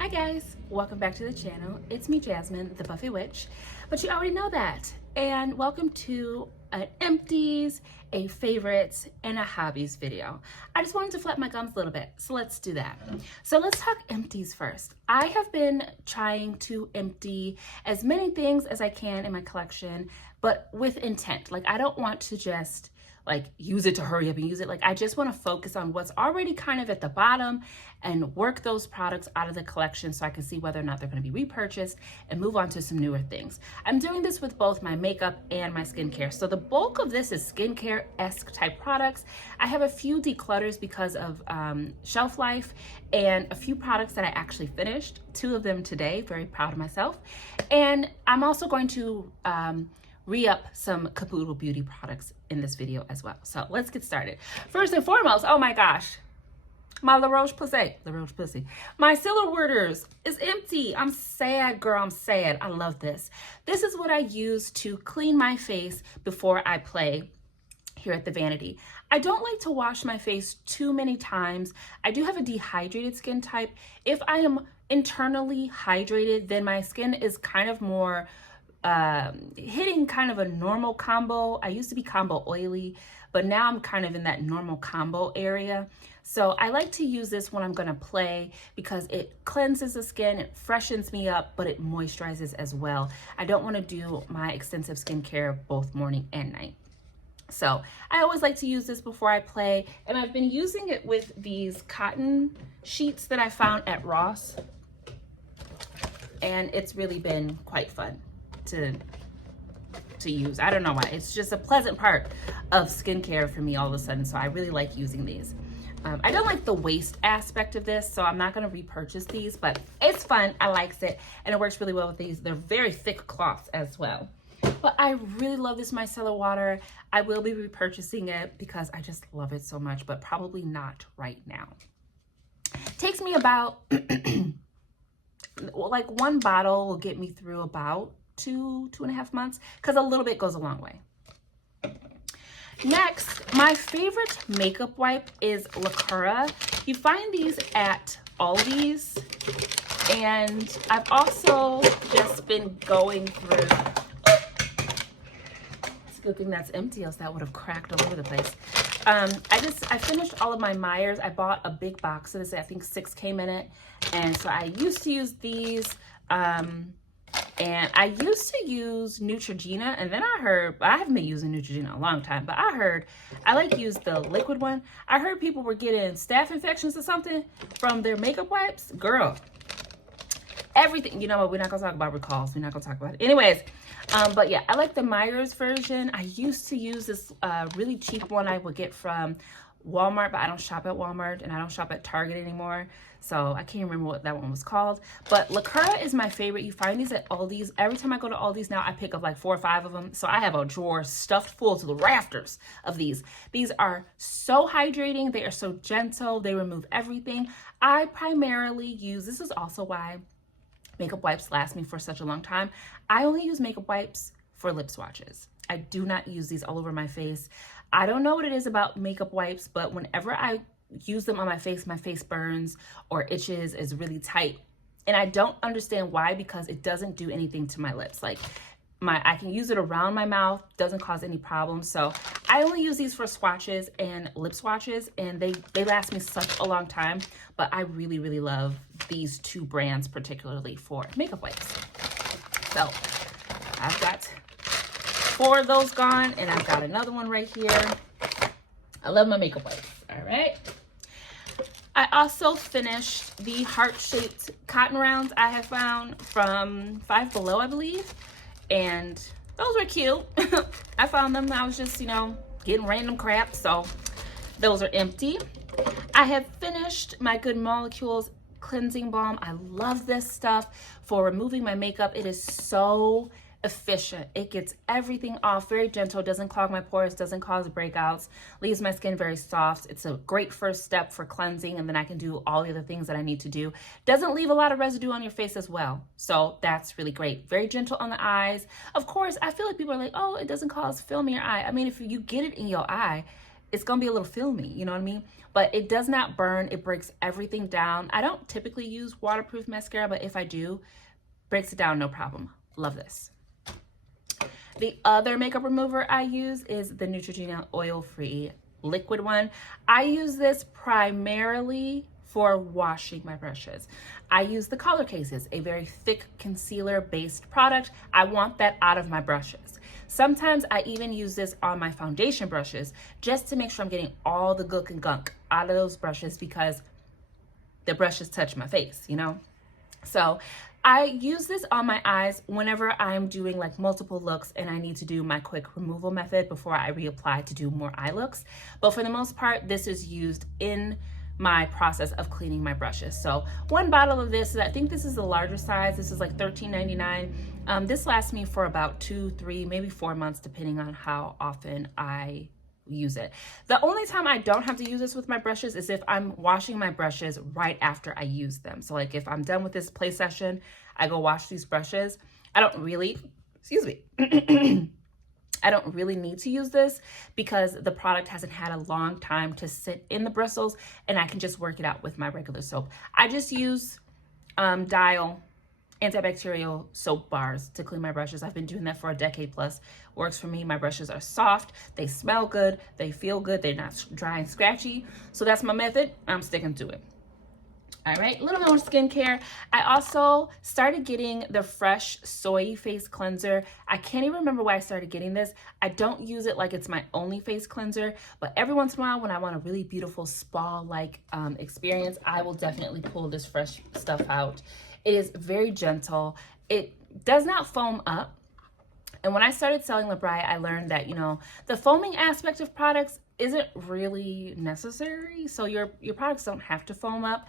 Hi guys, welcome back to the channel. It's me, Jasmine, the Buffy Witch, but you already know that. And welcome to an Empties, a Favorites, and a Hobbies video. I just wanted to flap my gums a little bit, so let's do that. So let's talk Empties first. I have been trying to empty as many things as I can in my collection, but with intent. Like, I don't want to just use it to hurry up and use it. I just want to focus on what's already kind of at the bottom and work those products out of the collection so I can see whether or not they're going to be repurchased and move on to some newer things. I'm doing this with both my makeup and my skincare. So the bulk of this is skincare-esque type products. I have a few declutters because of shelf life and a few products that I actually finished, 2 of them today, very proud of myself. And I'm also going to re-up some Caboodle beauty products in this video as well. So let's get started. First and foremost, oh my gosh, my La Roche-Posay, my Silhouette Waters is empty. I'm sad, girl, I'm sad. I love this. This is what I use to clean my face before I play here at the Vanity. I don't like to wash my face too many times. I do have a dehydrated skin type. If I am internally hydrated, then my skin is kind of more hitting kind of a normal combo. I used to be combo oily, but now I'm kind of in that normal combo area. So I like to use this when I'm gonna play because it cleanses the skin, it freshens me up, but it moisturizes as well. I don't wanna do my extensive skincare both morning and night. So I always like to use this before I play, and I've been using it with these cotton sheets that I found at Ross, and it's really been quite fun to use. I don't know why. It's just a pleasant part of skincare for me all of a sudden, so I really like using these. I don't like the waste aspect of this, so I'm not going to repurchase these, but it's fun. I like it, and it works really well with these. They're very thick cloths as well. But I really love this micellar water. I will be repurchasing it because I just love it so much, but probably not right now. Takes me about, like one bottle will get me through about 2.5 months, because a little bit goes a long way. Next, my favorite makeup wipe is Lacura. You find these at Aldi's, and I've also just been going through, it's a good thing that's empty, else that would have cracked all over the place. I finished all of my Myers. I bought a big box of this. I think 6 came in it, and so I used to use these. And I used to use Neutrogena, and then I heard, I haven't been using Neutrogena a long time, but I heard, I like to use the liquid one. I heard people were getting staph infections or something from their makeup wipes. Girl, everything, you know what, we're not gonna talk about recalls. We're not gonna talk about it. Anyways, but yeah, I like the Myers version. I used to use this really cheap one I would get from Walmart, but I don't shop at Walmart and I don't shop at Target anymore, so I can't remember what that one was called. But Lacura is my favorite. You find these at Aldi's. Every time I go to Aldi's now, I pick up like 4 or 5 of them, so I have a drawer stuffed full to the rafters of these. These are so hydrating. They are so gentle. They remove everything. I primarily use, this is also why makeup wipes last me for such a long time. I only use makeup wipes for lip swatches. I do not use these all over my face. I don't know what it is about makeup wipes, but whenever I use them on my face burns or itches, is really tight. And I don't understand why, because it doesn't do anything to my lips. Like, I can use it around my mouth, doesn't cause any problems. So I only use these for swatches and lip swatches, and they last me such a long time. But I really, really love these 2 brands, particularly for makeup wipes. So I've got 4 of those gone, and I've got another one right here. I love my makeup wipes. All right. I also finished the heart-shaped cotton rounds I have found from Five Below, I believe, and those were cute. I found them. I was just, getting random crap, so those are empty. I have finished my Good Molecules cleansing balm. I love this stuff for removing my makeup. It is so efficient. It gets everything off, very gentle, doesn't clog my pores, doesn't cause breakouts, leaves my skin very soft. It's a great first step for cleansing, and then I can do all the other things that I need to do. Doesn't leave a lot of residue on your face as well, so that's really great. Very gentle on the eyes. Of course, I feel like people are like, oh, it doesn't cause film in your eye. I mean, if you get it in your eye, it's gonna be a little filmy, you know what I mean? But it does not burn, it breaks everything down. I don't typically use waterproof mascara, but if I do, breaks it down, no problem. Love this. The other makeup remover I use is the Neutrogena oil-free liquid one. I use this primarily for washing my brushes. I use the Color Cases, a very thick concealer-based product. I want that out of my brushes. Sometimes I even use this on my foundation brushes just to make sure I'm getting all the gook and gunk out of those brushes because the brushes touch my face, you know? So I use this on my eyes whenever I'm doing like multiple looks and I need to do my quick removal method before I reapply to do more eye looks. But for the most part, this is used in my process of cleaning my brushes. So one bottle of this, I think this is the larger size. This is like $13.99. This lasts me for about 2, 3, maybe 4 months, depending on how often I use it. The only time I don't have to use this with my brushes is if I'm washing my brushes right after I use them. So like if I'm done with this play session, I go wash these brushes. I don't really, excuse me, I don't really need to use this because the product hasn't had a long time to sit in the bristles and I can just work it out with my regular soap. I just use Dial antibacterial soap bars to clean my brushes. I've been doing that for a decade plus. Works for me. My brushes are soft, they smell good, they feel good, they're not dry and scratchy. So that's my method. I'm sticking to it. All right, a little more skincare. I also started getting the Fresh Soy Face Cleanser. I can't even remember why I started getting this. I don't use it like it's my only face cleanser, but every once in a while when I want a really beautiful spa-like experience, I will definitely pull this Fresh stuff out. It is very gentle. It does not foam up. And when I started selling LeBri, I learned that, you know, the foaming aspect of products isn't really necessary. So your products don't have to foam up.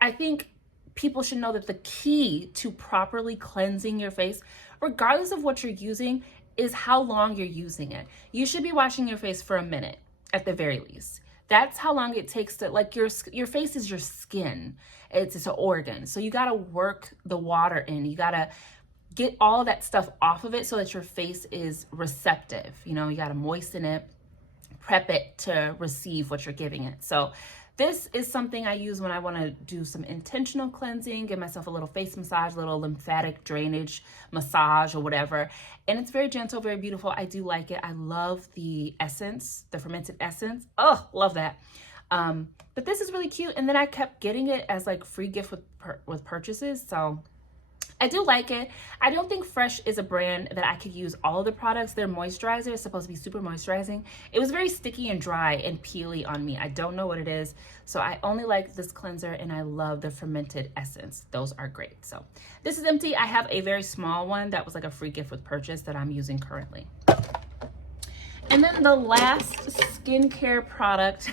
I think people should know that the key to properly cleansing your face, regardless of what you're using, is how long you're using it. You should be washing your face for a minute at the very least. That's how long it takes to, like, your face is your skin. It's an organ. So you got to work the water in. You got to get all that stuff off of it so that your face is receptive. You know, you got to moisten it, prep it to receive what you're giving it. So this is something I use when I want to do some intentional cleansing, give myself a little face massage, a little lymphatic drainage massage or whatever. And it's very gentle, very beautiful. I do like it. I love the essence, the fermented essence. Oh, love that. But this is really cute. And then I kept getting it as like free gift with purchases. So I do like it. I don't think Fresh is a brand that I could use all of the products. Their moisturizer is supposed to be super moisturizing. It was very sticky and dry and peely on me. I don't know what it is. So I only like this cleanser and I love the fermented essence. Those are great. So this is empty. I have a very small one that was like a free gift with purchase that I'm using currently. And then the last skincare product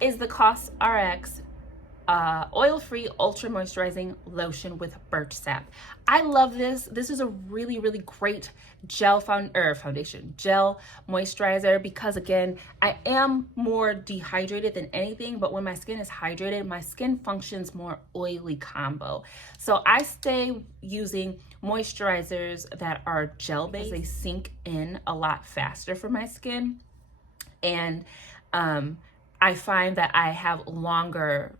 is the COSRX oil-free ultra moisturizing lotion with birch sap. I love this. This is a really, really great gel foundation gel moisturizer because, again, I am more dehydrated than anything, but when my skin is hydrated, my skin functions more oily combo. So I stay using moisturizers that are gel-based. They sink in a lot faster for my skin, and I find that I have a longer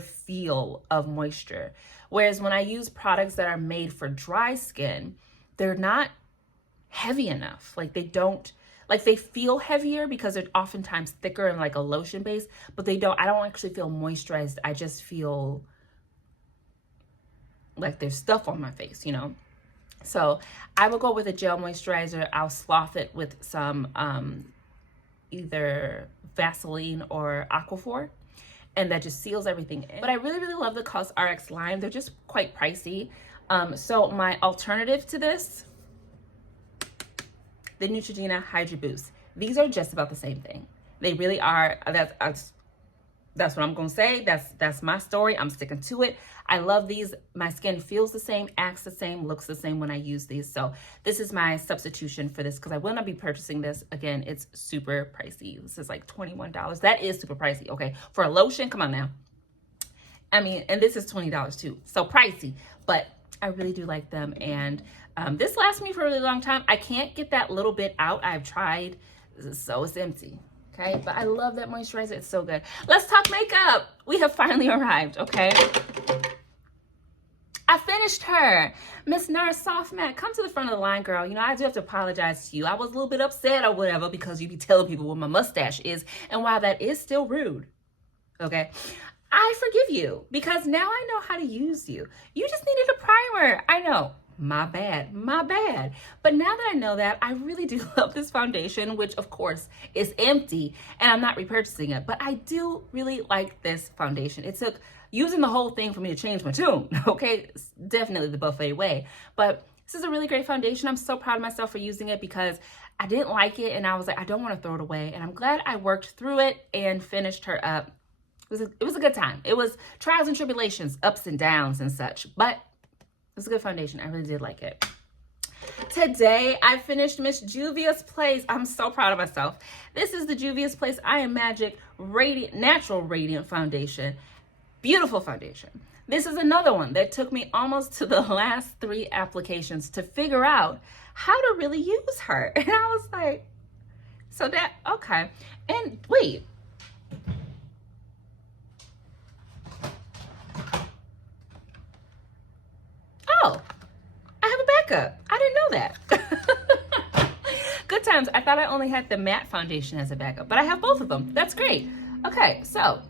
feel of moisture. Whereas when I use products that are made for dry skin, they're not heavy enough. Like they feel heavier because they're oftentimes thicker and like a lotion base, but I don't actually feel moisturized. I just feel like there's stuff on my face, you know? So I will go with a gel moisturizer. I'll sloth it with some either Vaseline or Aquaphor, and that just seals everything in. But I really, really love the COSRX line. They're just quite pricey. So my alternative to this, the Neutrogena Hydra Boost. These are just about the same thing. They really are. That's what I'm gonna say. That's my story. I'm sticking to it. I love these. My skin feels the same, acts the same, looks the same when I use these. So this is my substitution for this because I will not be purchasing this. Again, it's super pricey. This is like $21. That is super pricey. Okay, for a lotion, come on now. I mean, and this is $20 too. So pricey, but I really do like them. And this lasts me for a really long time. I can't get that little bit out. I've tried So it's empty. Okay, but I love that moisturizer. It's so good. Let's talk makeup. We have finally arrived, okay? I finished her. Miss Nurse Soft Matte, come to the front of the line, girl. You know, I do have to apologize to you. I was a little bit upset or whatever because you be telling people what my mustache is. And while that is still rude, okay, I forgive you because now I know how to use you. You just needed a primer. I know. My bad, my bad. But now that I know that, I really do love this foundation, which of course is empty and I'm not repurchasing it, but I do really like this foundation. It took using the whole thing for me to change my tune, okay? It's definitely the buffet way, but this is a really great foundation. I'm so proud of myself for using it because I didn't like it and I was like, I don't want to throw it away. And I'm glad I worked through it and finished her up. It was a good time. It was trials and tribulations, ups and downs and such, but it's a good foundation. I really did like it. Today, I finished Miss Juvia's Place. I'm so proud of myself. This is the Juvia's Place I Am Magic Natural Radiant Foundation. Beautiful foundation. This is another one that took me almost to the last 3 applications to figure out how to really use her. And I was like, so that, okay. And wait. Oh, I have a backup. I didn't know that. Good times. I thought I only had the matte foundation as a backup, but I have both of them. That's great. Okay, so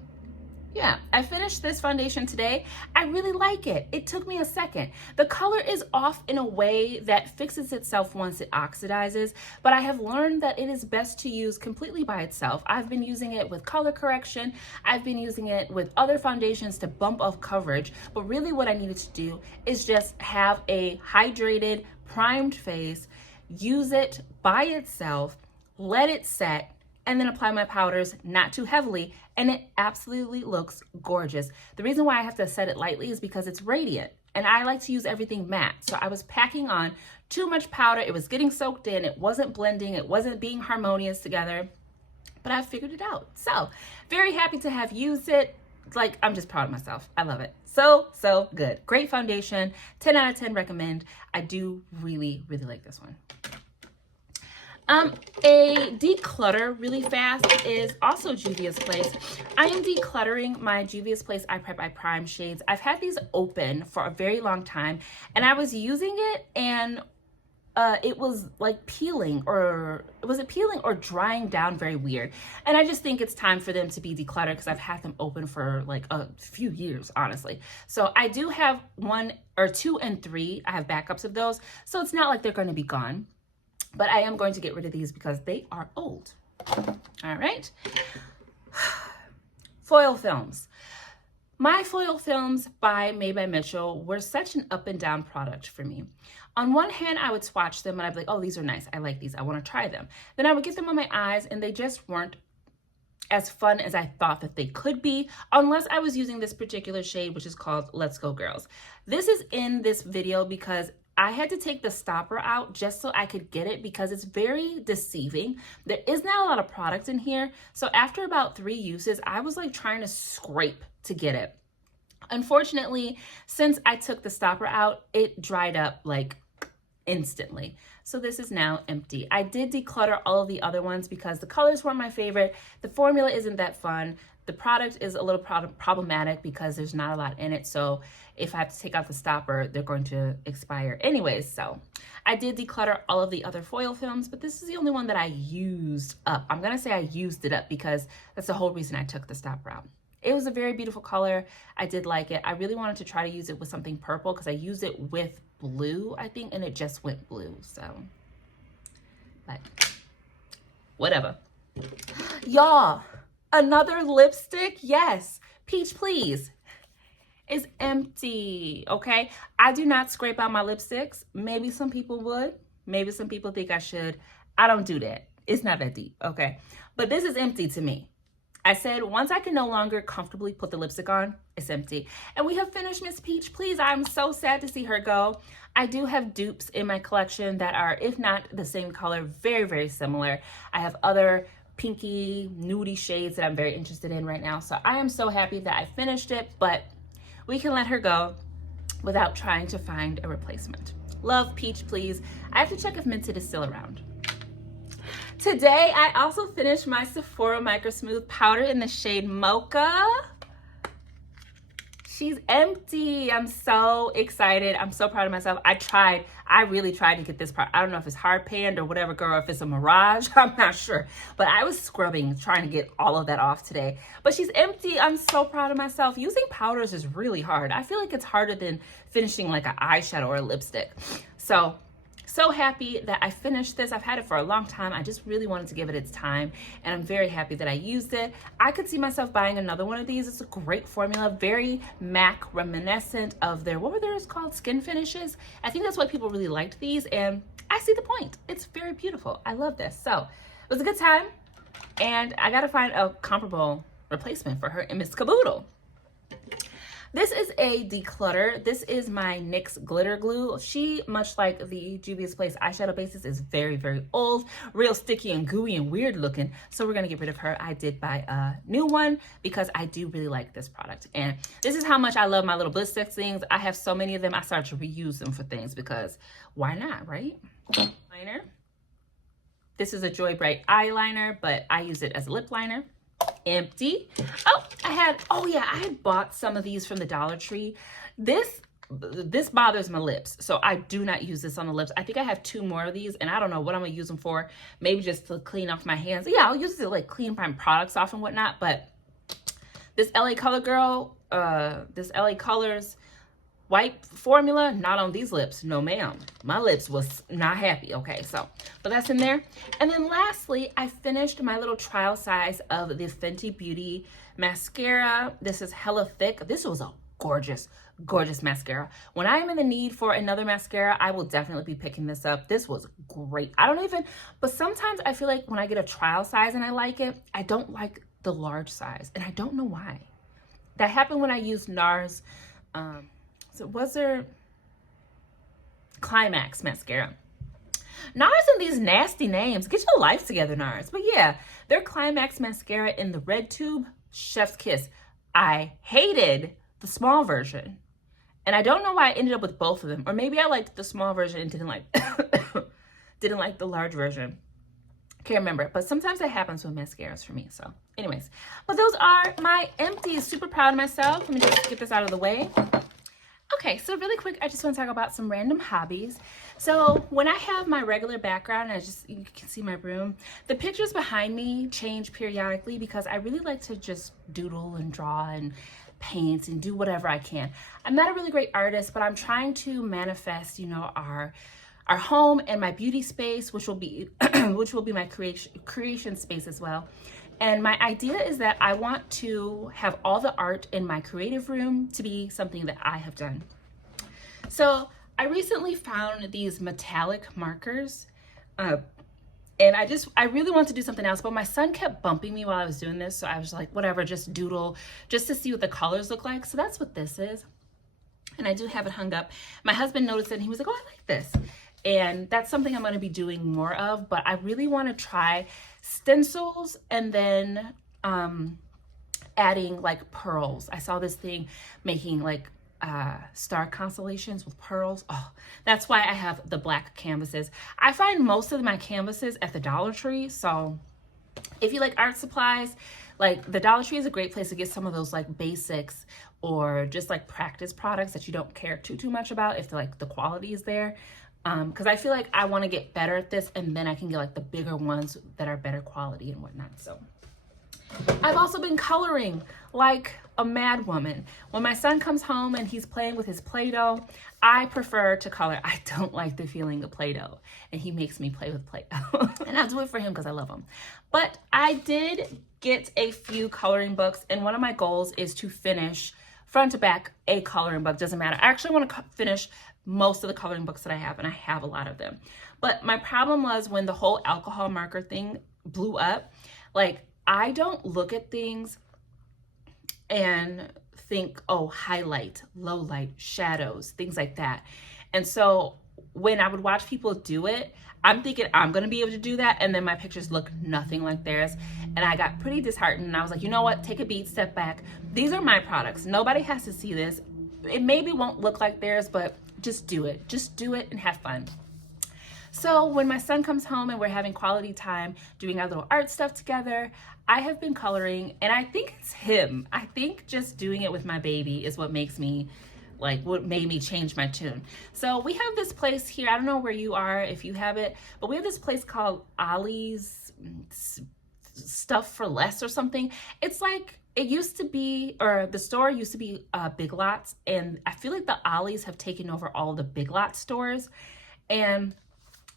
yeah, I finished this foundation today. I really like it. It took me a second. The color is off in a way that fixes itself once it oxidizes, but I have learned that it is best to use completely by itself. I've been using it with color correction. I've been using it with other foundations to bump up coverage, but really what I needed to do is just have a hydrated, primed face, use it by itself, let it set, and then apply my powders not too heavily, and it absolutely looks gorgeous. The reason why I have to set it lightly is because it's radiant, and I like to use everything matte. So I was packing on too much powder. It was getting soaked in. It wasn't blending. It wasn't being harmonious together, but I figured it out. So very happy to have used it. Like, I'm just proud of myself. I love it. So, so good. Great foundation. 10 out of 10 recommend. I do really, really like this one. A declutter really fast is also Juvia's Place. I am decluttering my Juvia's Place I Prep I Prime shades. I've had these open for a very long time and I was using it and it was like peeling or drying down very weird. And I just think it's time for them to be decluttered because I've had them open for like a few years, honestly. So I do have 1 or 2 and 3. I have backups of those. So it's not like they're going to be gone. But I am going to get rid of these because they are old. All right. Foil films. My foil films by Made by Mitchell were such an up and down product for me. On one hand, I would swatch them and I'd be like, oh, these are nice. I like these. I want to try them. Then I would get them on my eyes and they just weren't as fun as I thought that they could be, unless I was using this particular shade, which is called Let's Go Girls. This is in this video because I had to take the stopper out just so I could get it because it's very deceiving. There is not a lot of product in here. So after about 3 uses, I was like trying to scrape to get it. Unfortunately, since I took the stopper out, it dried up like instantly. So this is now empty. I did declutter all of the other ones because the colors weren't my favorite. The formula isn't that fun. The product is a little problematic because there's not a lot in it. So if I have to take out the stopper, they're going to expire anyways. So I did declutter all of the other foil films, but this is the only one that I used up. I'm going to say I used it up because that's the whole reason I took the stopper out. It was a very beautiful color. I did like it. I really wanted to try to use it with something purple because I used it with blue, I think, and it just went blue. So, but whatever. Y'all, another lipstick, yes, Peach Please, is empty, okay? I do not scrape out my lipsticks. Maybe some people would. Maybe some people think I should. I don't do that. It's not that deep, okay? But this is empty to me. I said once I can no longer comfortably put the lipstick on, it's empty. And we have finished Miss Peach Please. I'm so sad to see her go. I do have dupes in my collection that are, if not the same color, very, very similar. I have other pinky, nudie shades that I'm very interested in right now. So I am so happy that I finished it, but we can let her go without trying to find a replacement. Love Peach Please. I have to check if Minted is still around. Today, I also finished my Sephora Micro Smooth powder in the shade Mocha. She's empty. I'm so excited. I'm so proud of myself. I really tried to get this part. I don't know if it's hard panned or whatever, girl, if it's a mirage. I'm not sure. But I was scrubbing, trying to get all of that off today. But she's empty. I'm so proud of myself. Using powders is really hard. I feel like it's harder than finishing like an eyeshadow or a lipstick. So happy that I finished this. I've had it for a long time. I just really wanted to give it its time, and I'm very happy that I used it. I could see myself buying another one of these. It's a great formula, very MAC reminiscent of their, what were theirs called? Skin finishes. I think that's why people really liked these, and I see the point. It's very beautiful. I love this. So it was a good time, and I gotta find a comparable replacement for her in Miss Caboodle. This is a declutter. This is my NYX glitter glue. She, much like the Juvia's Place eyeshadow bases, is very, very old, real sticky and gooey and weird looking. So we're gonna get rid of her. I did buy a new one because I do really like this product. And this is how much I love my little Bliss Sticks things. I have so many of them, I started to reuse them for things because why not, right? Liner. This is a Joy Bright eyeliner, but I use it as a lip liner. Empty. I had bought some of these from the Dollar Tree. This bothers my lips, so I do not use this on the lips. I think I have 2 more of these, and I don't know what I'm gonna use them for. Maybe just to clean off my hands. Yeah, I'll use it to like clean my products off and whatnot. But this LA Color Girl, this LA Colors white formula, not on these lips. No, ma'am. My lips was not happy. Okay, so, but that's in there. And then lastly, I finished my little trial size of the Fenty Beauty mascara. This is hella thick. This was a gorgeous, gorgeous mascara. When I'm in the need for another mascara, I will definitely be picking this up. This was great. But sometimes I feel like when I get a trial size and I like it, I don't like the large size, and I don't know why. That happened when I used NARS, so was there Climax mascara? NARS and these nasty names. Get your life together, NARS. But yeah, their Climax mascara in the red tube, chef's kiss. I hated the small version. And I don't know why I ended up with both of them. Or maybe I liked the small version and didn't like the large version. Can't remember. But sometimes that happens with mascaras for me. So anyways, but those are my empties. Super proud of myself. Let me just get this out of the way. Okay, so really quick, I just want to talk about some random hobbies. So when I have my regular background, you can see my room, the pictures behind me change periodically because I really like to just doodle and draw and paint and do whatever I can. I'm not a really great artist, but I'm trying to manifest, you know, our home and my beauty space, which will be my creation space as well. And my idea is that I want to have all the art in my creative room to be something that I have done. So I recently found these metallic markers, and I really want to do something else, but my son kept bumping me while I was doing this. So I was like, whatever, just doodle, just to see what the colors look like. So that's what this is. And I do have it hung up. My husband noticed it and he was like, oh, I like this. And that's something I'm going to be doing more of, but I really want to try stencils and then adding like pearls. I saw this thing making like star constellations with pearls. Oh, that's why I have the black canvases. I find most of my canvases at the Dollar Tree. So if you like art supplies, like the Dollar Tree is a great place to get some of those like basics or just like practice products that you don't care too much about if the quality is there. Because I feel like I want to get better at this, and then I can get like the bigger ones that are better quality and whatnot. So I've also been coloring like a mad woman. When my son comes home and he's playing with his Play-Doh, I prefer to color. I don't like the feeling of Play-Doh, and he makes me play with Play-Doh. And I do it for him because I love him. But I did get a few coloring books, and one of my goals is to finish front to back a coloring book. Doesn't matter. I actually want to finish most of the coloring books that I have, and I have a lot of them. But my problem was when the whole alcohol marker thing blew up, like I don't look at things and think, oh, highlight, low light, shadows, things like that. And so when I would watch people do it, I'm thinking I'm gonna be able to do that, and then my pictures look nothing like theirs. And I got pretty disheartened, and I was like, you know what, take a beat, step back. These are my products. Nobody has to see this. It maybe won't look like theirs, but just do it. Just do it and have fun. So when my son comes home and we're having quality time doing our little art stuff together, I have been coloring, and I think it's him. I think just doing it with my baby is what makes me, like, what made me change my tune. So we have this place here. I don't know where you are, if you have it, but we have this place called Ollie's Stuff for Less or something. It's like, it used to be, or the store used to be Big Lots, and I feel like the Ollie's have taken over all the Big Lots stores, and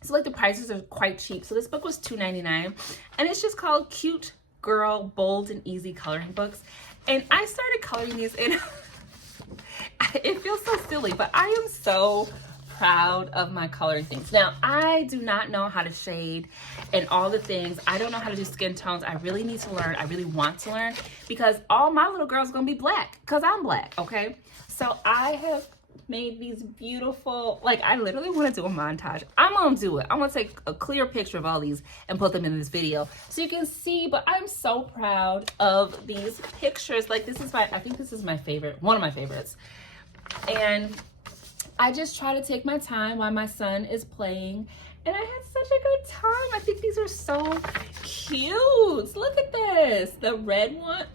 so like the prices are quite cheap. So this book was $2.99, and it's just called Cute Girl Bold and Easy Coloring Books. And I started coloring these, and it feels so silly, but I am so proud of my coloring things. Now, I do not know how to shade and all the things. I don't know how to do skin tones. I really need to learn. I really want to learn, because all my little girls are gonna be black, because I'm black, okay? So I have made these beautiful, like, I literally want to do a montage. I'm gonna do it. I'm gonna take a clear picture of all these and put them in this video so you can see. But I'm so proud of these pictures. Like, this is my, I think this is my favorite, one of my favorites. And I just try to take my time while my son is playing, and I had such a good time. I think these are so cute. Look at this, the red one.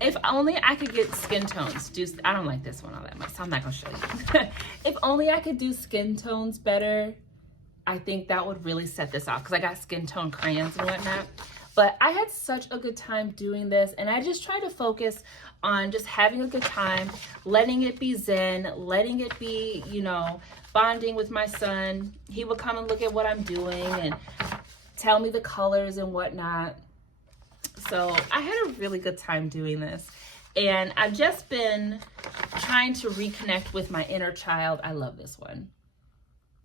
If only I could get skin tones. I don't like this one all that much, so I'm not gonna show you. If only I could do skin tones better, I think that would really set this off, because I got skin tone crayons and whatnot. But I had such a good time doing this, and I just try to focus on just having a good time, letting it be zen, letting it be, you know, bonding with my son. He would come and look at what I'm doing and tell me the colors and whatnot. So I had a really good time doing this, and I've just been trying to reconnect with my inner child. I love this one.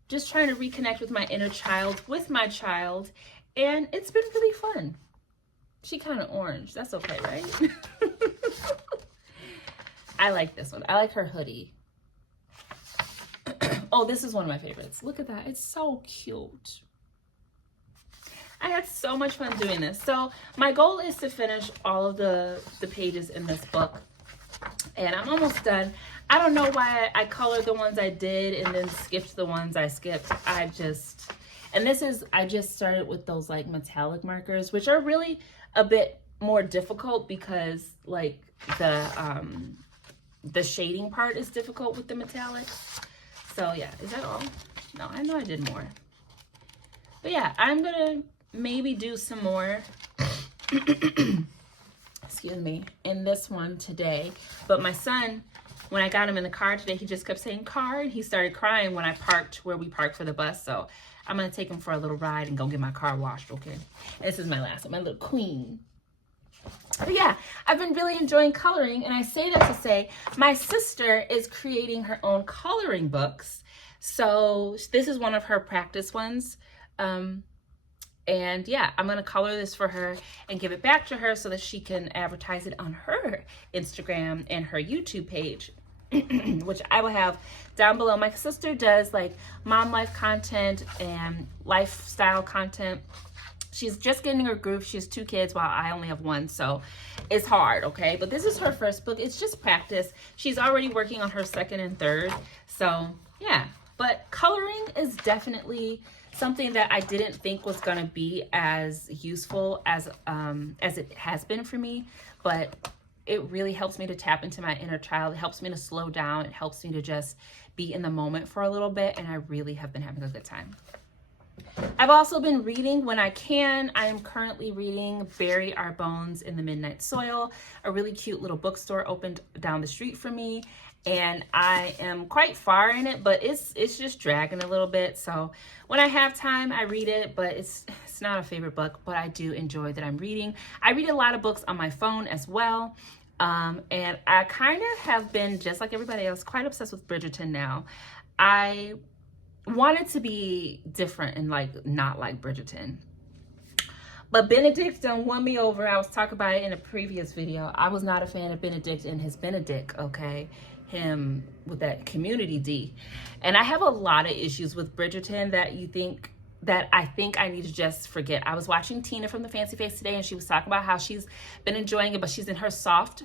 Just trying to reconnect with my inner child, with my child, and it's been really fun. She kind of orange. That's okay, right? I like this one. I like her hoodie. Oh, this is one of my favorites. Look at that. It's so cute. I had so much fun doing this. So my goal is to finish all of the pages in this book, and I'm almost done. I don't know why I colored the ones I did and then skipped the ones I skipped. I just started with those like metallic markers, which are really a bit more difficult, because like the shading part is difficult with the metallics. So yeah, is that all? No, I know I did more. But yeah, I'm gonna maybe do some more excuse me, in this one today. But my son, when I got him in the car today, he just kept saying car, and he started crying when I parked where we parked for the bus. So I'm gonna take him for a little ride and go get my car washed, okay? And this is my last one, my little queen. But yeah, I've been really enjoying coloring, and I say that to say my sister is creating her own coloring books. So this is one of her practice ones. And yeah, I'm gonna color this for her and give it back to her so that she can advertise it on her Instagram and her YouTube page, which I will have down below. My sister does like mom life content and lifestyle content. She's just getting her groove. She has 2 kids while I only have 1, so it's hard, okay? But this is her first book. It's just practice. She's already working on her 2nd and 3rd, so yeah. But coloring is definitely something that I didn't think was gonna be as useful as it has been for me, but it really helps me to tap into my inner child. It helps me to slow down. It helps me to just be in the moment for a little bit, and I really have been having a good time. I've also been reading when I can. I am currently reading Bury Our Bones in the Midnight Soil. A really cute little bookstore opened down the street from me, and I am quite far in it, but it's just dragging a little bit. So when I have time, I read it, but it's not a favorite book, but I do enjoy that I'm reading. I read a lot of books on my phone as well. And I kind of have been, just like everybody else, quite obsessed with Bridgerton now. I wanted to be different and like not like Bridgerton, but Benedict done won me over. I was talking about it in a previous video. I was not a fan of Benedict and his Benedict, okay? Him with that community D. And I have a lot of issues with Bridgerton that I think I need to just forget. I was watching Tina from the Fancy Face today, and she was talking about how she's been enjoying it, but she's in her soft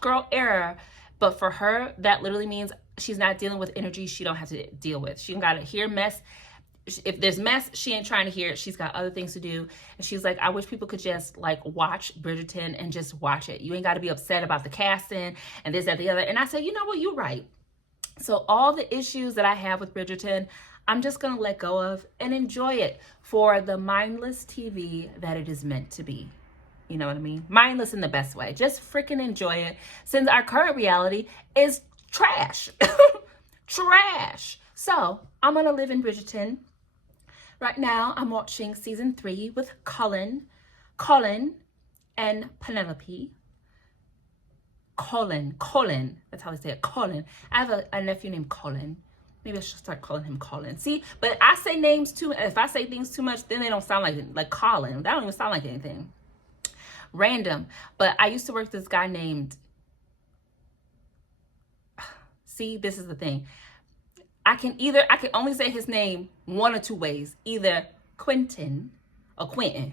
girl era. But for her, that literally means she's not dealing with energy she don't have to deal with. She got to hear mess if there's mess, she ain't trying to hear it. She's got other things to do. And she's like, I wish people could just like watch Bridgerton and just watch it. You ain't got to be upset about the casting and this, that, the other. And I said, you know what? You're right. So all the issues that I have with Bridgerton, I'm just going to let go of and enjoy it for the mindless TV that it is meant to be. You know what I mean? Mindless in the best way. Just freaking enjoy it, since our current reality is trash. Trash. So I'm going to live in Bridgerton. Right now, I'm watching season 3 with Colin, and Penelope. Colin. That's how they say it. Colin. I have a nephew named Colin. Maybe I should start calling him Colin. See, but I say names too. If I say things too much, then they don't sound like Colin. That don't even sound like anything. Random. But I used to work with this guy named. See, this is the thing. I can only say his name one or two ways. Either Quentin or Quentin.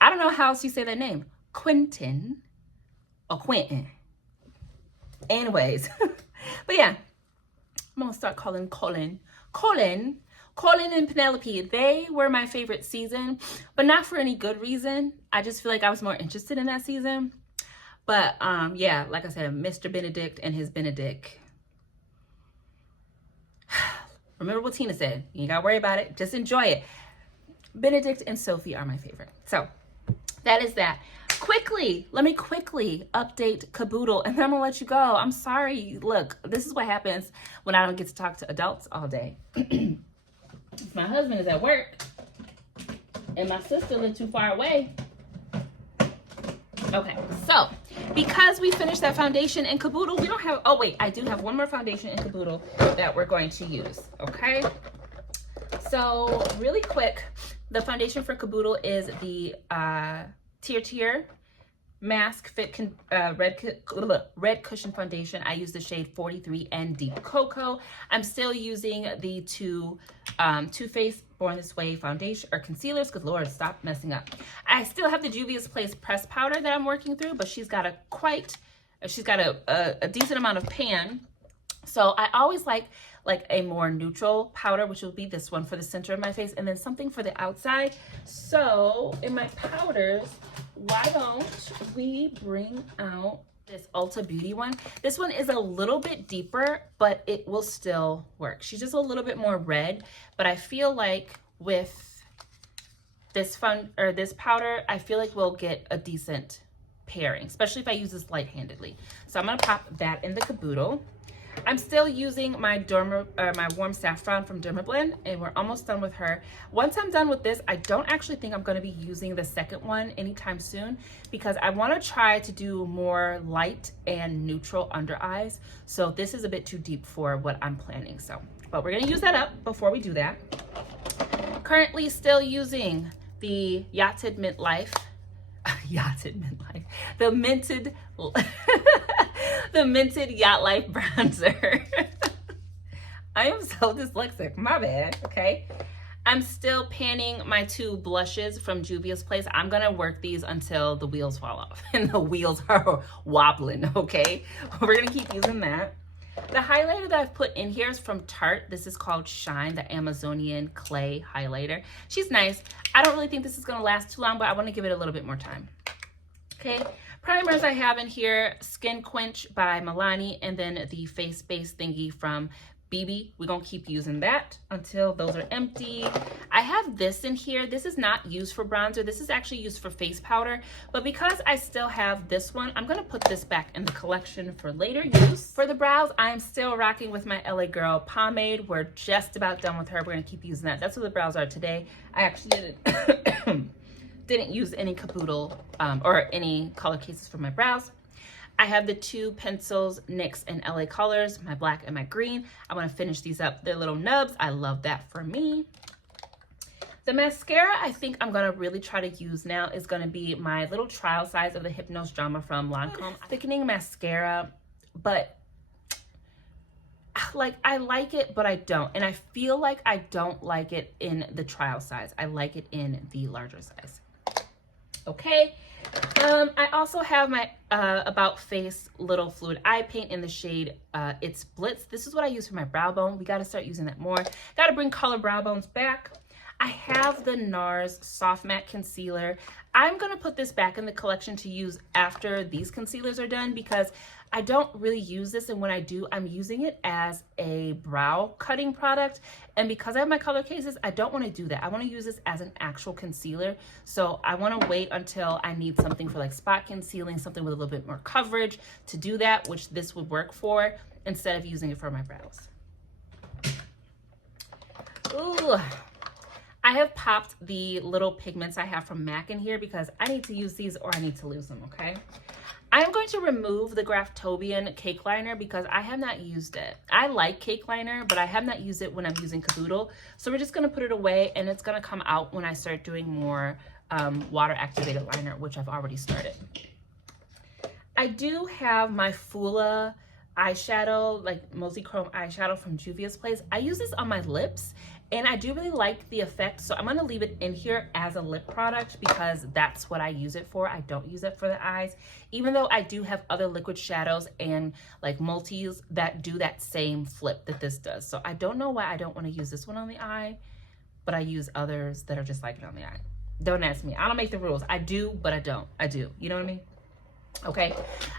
I don't know how else you say that name. Quentin or Quentin. Anyways. But yeah. I'm going to start calling Colin and Penelope. They were my favorite season. But not for any good reason. I just feel like I was more interested in that season. But yeah, like I said, Mr. Benedict and his Benedict. Remember what Tina said. You ain't got to worry about it. Just enjoy it. Benedict and Sophie are my favorite. So that is that. Let me quickly update Caboodle, and then I'm going to let you go. I'm sorry. Look, this is what happens when I don't get to talk to adults all day. My husband is at work, and my sister lives too far away. Okay, so because we finished that foundation in Caboodle, we don't have, oh wait, I do have one more foundation in Caboodle that we're going to use, okay? So really quick, the foundation for Caboodle is the Tier Mask Fit Red Cushion Foundation. I use the shade 43 and Deep Cocoa. I'm still using the Too Faced Born This Way foundation or concealers, because Lord, stop messing up. I still have the Juvia's Place pressed powder that I'm working through, but she's got a decent amount of pan. So I always like a more neutral powder, which will be this one for the center of my face, and then something for the outside. So in my powders, why don't we bring out this Ulta Beauty one? This one is a little bit deeper, but it will still work. She's just a little bit more red, but I feel like with this powder, I feel like we'll get a decent pairing, especially if I use this light-handedly. So I'm gonna pop that in the Caboodle. I'm still using my my Warm Saffron from Dermablend, and we're almost done with her. Once I'm done with this, I don't actually think I'm going to be using the second one anytime soon, because I want to try to do more light and neutral under eyes. So this is a bit too deep for what I'm planning. So, but we're going to use that up before we do that. Currently still using the Yachted Mint Life. The minted the minted Yacht Life bronzer. I am so dyslexic, my bad. Okay, I'm still panning my 2 blushes from Juvia's Place. I'm gonna work these until the wheels fall off and the wheels are wobbling. Okay, we're gonna keep using that. The highlighter that I've put in here is from Tarte. This is called Shine, the Amazonian clay highlighter. She's nice. I don't really think this is gonna last too long, but I want to give it a little bit more time. Okay, primers I have in here, Skin Quench by Milani, and then the face base thingy from BB. We're gonna keep using that until those are empty. I have this in here. This is not used for bronzer. This is actually used for face powder, but because I still have this one, I'm gonna put this back in the collection for later use. For the brows, I'm still rocking with my LA Girl pomade. We're just about done with her. We're gonna keep using that. That's what the brows are today. I actually didn't use any Caboodle or any color cases for my brows. I have the 2 pencils, NYX and LA Colors, my black and my green. I want to finish these up. They're little nubs. I love that for me. The mascara I think I'm going to really try to use now is going to be my little trial size of the Hypnose Drama from Lancome. Thickening mascara, but like I like it, but I don't. And I feel like I don't like it in the trial size. I like it in the larger size. Okay. I also have my About Face Little Fluid Eye Paint in the shade It's Blitz. This is what I use for my brow bone. We got to start using that more. Got to bring color brow bones back. I have the NARS Soft Matte Concealer. I'm going to put this back in the collection to use after these concealers are done because I don't really use this, and when I do, I'm using it as a brow cutting product. And because I have my color cases, I don't want to do that. I want to use this as an actual concealer. So I want to wait until I need something for like spot concealing, something with a little bit more coverage to do that, which this would work for, instead of using it for my brows. Ooh. I have popped the little pigments I have from MAC in here because I need to use these or I need to lose them, okay? I'm going to remove the Graftobian Cake Liner because I have not used it. I like Cake Liner, but I have not used it when I'm using Caboodle. So we're just going to put it away, and it's going to come out when I start doing more water activated liner, which I've already started. I do have my Fula eyeshadow, like multi-chrome eyeshadow from Juvia's Place. I use this on my lips, and I do really like the effect, so I'm going to leave it in here as a lip product because that's what I use it for. I don't use it for the eyes, even though I do have other liquid shadows and like multis that do that same flip that this does. So I don't know why I don't want to use this one on the eye, but I use others that are just like it on the eye. Don't ask me. I don't make the rules. I do, but I don't. I do. You know what I mean? Okay.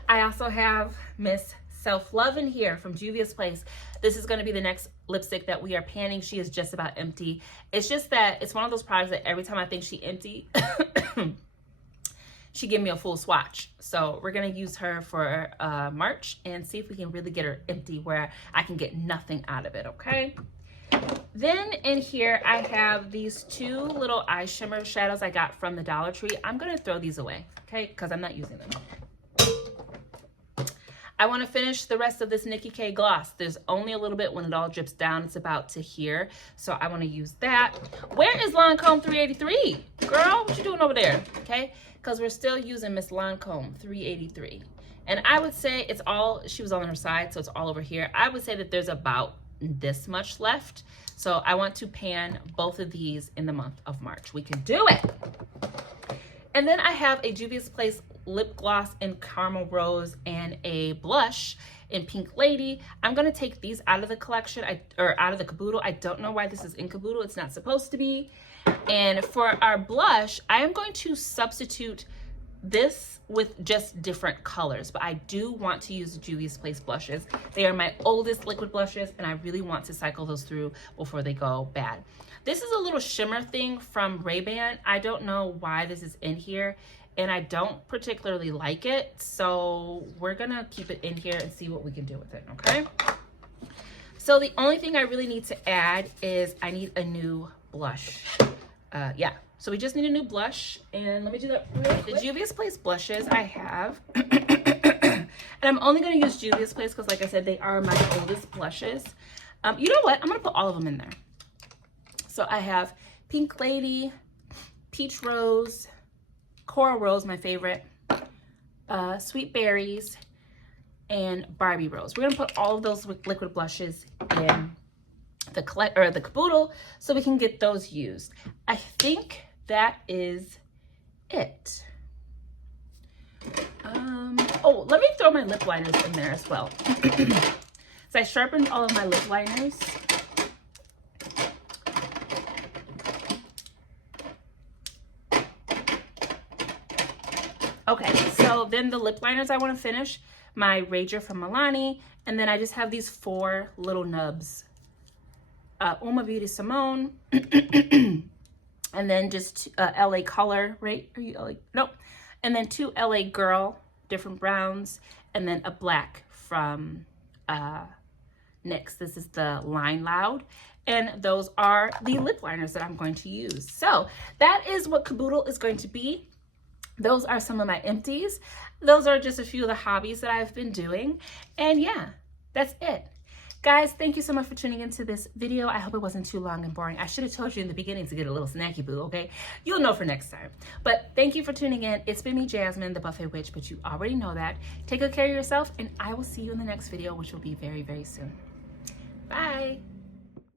I also have Miss Self-Love in here from Juvia's Place. This is going to be the next lipstick that we are panning. She is just about empty. It's just that it's one of those products that every time I think she empty, she give me a full swatch. So we're going to use her for March and see if we can really get her empty where I can get nothing out of it, okay? Then in here, I have these two little eye shimmer shadows I got from the Dollar Tree. I'm going to throw these away, okay? Because I'm not using them. I want to finish the rest of this Nikki K gloss. There's only a little bit when it all drips down. It's about to here. So I want to use that. Where is Lancome 383? Girl, what you doing over there? Okay? Because we're still using Miss Lancome 383. And I would say it's all, she was on her side, so it's all over here. I would say that there's about this much left. So I want to pan both of these in the month of March. We can do it. And then I have a Juvia's Place lip gloss in Caramel Rose and a blush in Pink Lady. I'm going to take these out of the collection, or out of the Caboodle. I don't know why this is in Caboodle. It's not supposed to be. And for our blush, I am going to substitute this with just different colors, but I do want to use the Juvia's Place blushes. They are my oldest liquid blushes, and I really want to cycle those through before they go bad. This is a little shimmer thing from Ray-Ban. I don't know why this is in here, and I don't particularly like it, so we're gonna keep it in here and see what we can do with it, okay? So the only thing I really need to add is I need a new blush. Yeah, so we just need a new blush, and let me do that real quick. The Juvia's Place blushes I have, and I'm only gonna use Juvia's Place because, like I said, they are my oldest blushes. You know what? I'm gonna put all of them in there. So I have Pink Lady, Peach Rose, Coral Rose, my favorite, Sweet Berries, and Barbie Rose. We're gonna put all of those liquid blushes in the Caboodle so we can get those used. I think that is it. Oh, let me throw my lip liners in there as well. So I sharpened all of my lip liners. Okay, so then the lip liners I want to finish, my Rager from Milani, and then I just have these 4 little nubs. Uma Beauty Simone, and then just LA Color, right? Are you LA? Nope. And then 2 LA Girl, different browns, and then a black from NYX. This is the Line Loud. And those are the lip liners that I'm going to use. So that is what Caboodle is going to be. Those are some of my empties. Those are just a few of the hobbies that I've been doing. And yeah, that's it. Guys, thank you so much for tuning into this video. I hope it wasn't too long and boring. I should have told you in the beginning to get a little snacky boo, okay? You'll know for next time. But thank you for tuning in. It's been me, Jasmine, the Buffet Witch, but you already know that. Take good care of yourself, and I will see you in the next video, which will be very, very soon. Bye.